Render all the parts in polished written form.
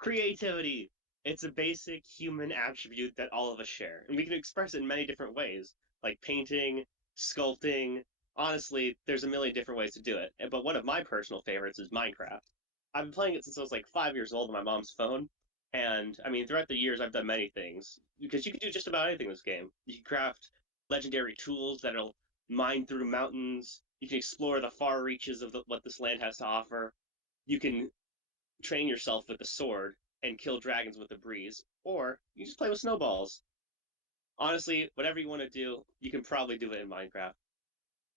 Creativity. It's a basic human attribute that all of us share, and we can express it in many different ways, like painting, sculpting. Honestly, there's a million different ways to do it. But one of my personal favorites is Minecraft. I've been playing it since I was like 5 years old on my mom's phone, and I mean, throughout the years, I've done many things because you can do just about anything in this game. You can craft legendary tools that'll mine through mountains. You can explore the far reaches of what this land has to offer. You can train yourself with the sword and kill dragons with the breeze, or you just play with snowballs. Honestly, whatever you want to do, you can probably do it in Minecraft.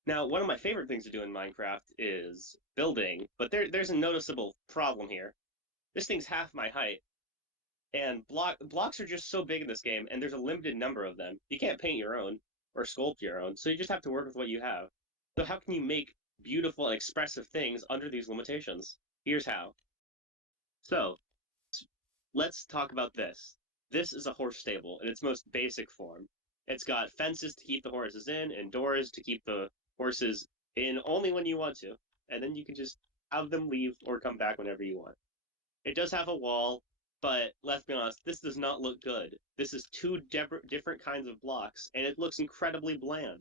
Now, one of my favorite things to do in Minecraft is building, but there's a noticeable problem here. This thing's half my height, and blocks are just so big in this game, and there's a limited number of them. You can't paint your own or sculpt your own, so you just have to work with what you have. So how can you make beautiful and expressive things under these limitations? Here's how. So, let's talk about this. This is a horse stable in its most basic form. It's got fences to keep the horses in and doors to keep the horses in only when you want to. And then you can just have them leave or come back whenever you want. It does have a wall, but let's be honest, this does not look good. This is two different kinds of blocks, and it looks incredibly bland.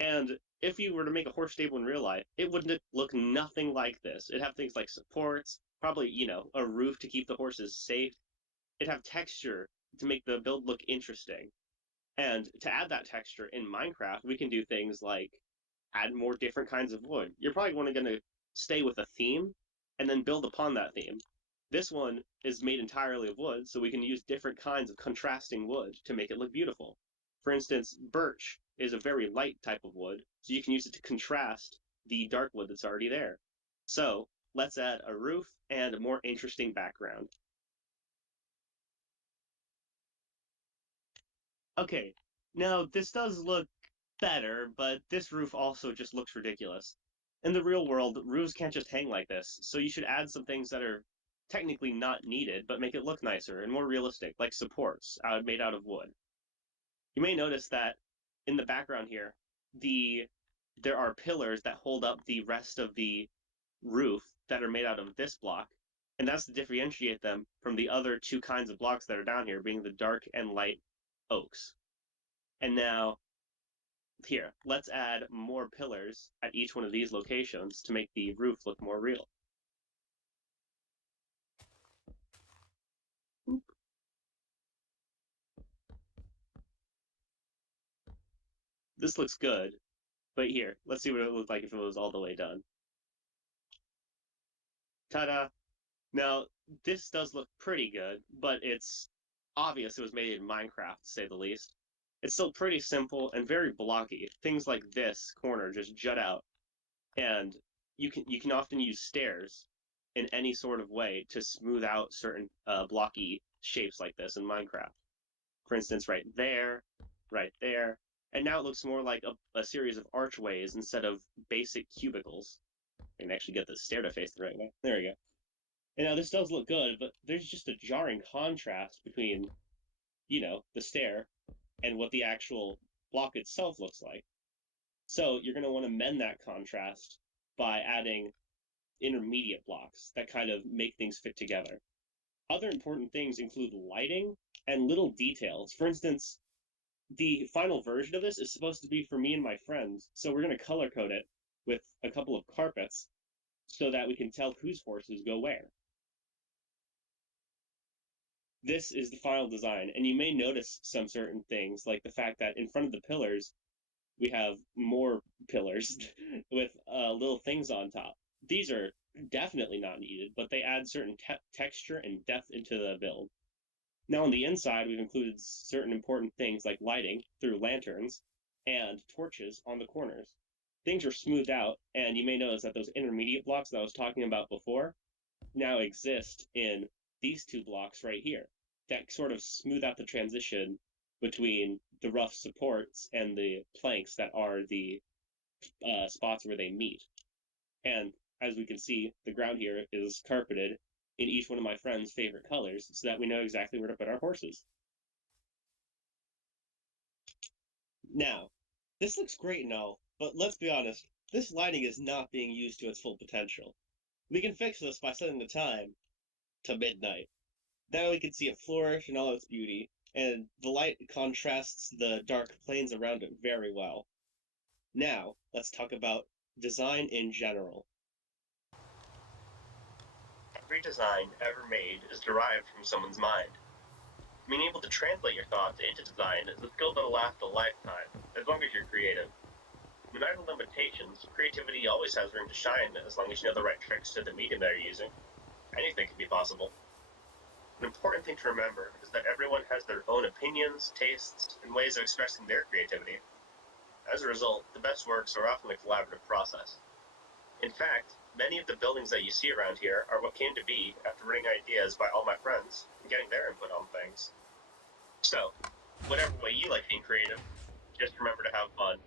And if you were to make a horse stable in real life, it would look nothing like this. It'd have things like supports, probably, a roof to keep the horses safe. It'd have texture to make the build look interesting. And to add that texture in Minecraft, we can do things like add more different kinds of wood. You're probably going to stay with a theme and then build upon that theme. This one is made entirely of wood, so we can use different kinds of contrasting wood to make it look beautiful. For instance, birch is a very light type of wood, so you can use it to contrast the dark wood that's already there. So let's add a roof and a more interesting background. Okay, now this does look better, but this roof also just looks ridiculous. In the real world, roofs can't just hang like this, so you should add some things that are technically not needed, but make it look nicer and more realistic, like supports made out of wood. You may notice that in the background here, there are pillars that hold up the rest of the roof that are made out of this block, and that's to differentiate them from the other two kinds of blocks that are down here, being the dark and light oaks. And now, here, let's add more pillars at each one of these locations to make the roof look more real. This looks good, but here, let's see what it would look like if it was all the way done. Ta-da! Now, this does look pretty good, but it's obvious it was made in Minecraft, to say the least. It's still pretty simple and very blocky. Things like this corner just jut out, and you can often use stairs in any sort of way to smooth out certain blocky shapes like this in Minecraft. For instance, right there, and now it looks more like a series of archways instead of basic cubicles. I can actually get the stair to face the right way. There we go. And now this does look good, but there's just a jarring contrast between, the stair and what the actual block itself looks like. So you're going to want to mend that contrast by adding intermediate blocks that kind of make things fit together. Other important things include lighting and little details. For instance, the final version of this is supposed to be for me and my friends, so we're going to color code it with a couple of carpets so that we can tell whose horses go where. This is the final design, and you may notice some certain things, like the fact that in front of the pillars, we have more pillars with little things on top. These are definitely not needed, but they add certain texture and depth into the build. Now on the inside, we've included certain important things like lighting through lanterns and torches on the corners. Things are smoothed out, and you may notice that those intermediate blocks that I was talking about before now exist in these two blocks right here that sort of smooth out the transition between the rough supports and the planks that are the spots where they meet. And as we can see, the ground here is carpeted in each one of my friend's favorite colors so that we know exactly where to put our horses. Now, this looks great and all, but let's be honest, this lighting is not being used to its full potential. We can fix this by setting the time to midnight. Now we can see it flourish in all its beauty, and the light contrasts the dark plains around it very well. Now, let's talk about design in general. Every design ever made is derived from someone's mind. Being able to translate your thoughts into design is a skill that'll last a lifetime, as long as you're creative. No matter the limitations, creativity always has room to shine as long as you know the right tricks to the medium that you're using. Anything can be possible. An important thing to remember is that everyone has their own opinions, tastes, and ways of expressing their creativity. As a result, the best works are often a collaborative process. In fact, many of the buildings that you see around here are what came to be after running ideas by all my friends and getting their input on things. So, whatever way you like being creative, just remember to have fun